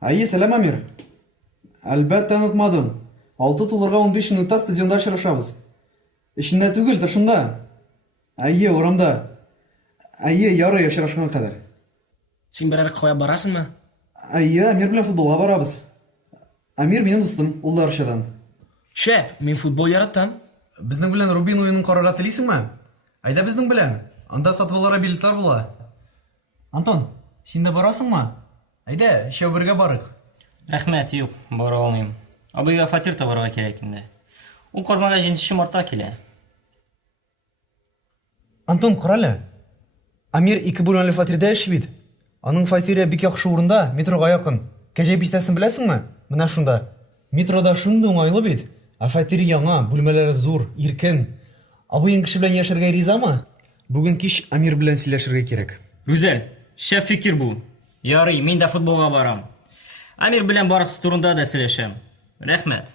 Сәлам, Амир. Әлбәттә онытмадым. 6 тулырга 15 минутта стадионда очрашабыз. Эчендә түгел, тышында. Урамда. Ярый, очрашканга кадәр. Син берәр кая барасыңмы? Амир белән футболга барабыз. Амир минем дустым, ул да Арчадан. Шәп, мин футбол яратам. Безнең белән Рубин уенын карарга телисеңме? Айда безнең белән. Анда сатып билетлар була. Антон, син дә барасыңмы? Айда, ишәү бергә барык. Рәхмәт, юк, бара алмыйм. Абыйга фатир табарга кирәк инде. Ул Казанга 7 мартта килә. Антон, карале. Амир 2 бүлмәле фатирда яши бит. Аның фатиры бик яхшы урында, метрога якын. Кәҗә пистәсен беләсеңме? Менә шунда. Метрода шундый уңайлы бит. Фатир яңа, бүлмәләре зур, иркен. Абыең кеше белән яшәргә ризамы? Бүген кич Амир белән сөйләшергә кирәк. Гүзәл, шәп фикер бу. Ярый, мин дә футболга барам. Амир белән барысы турында да сөйләшәм. Рәхмәт.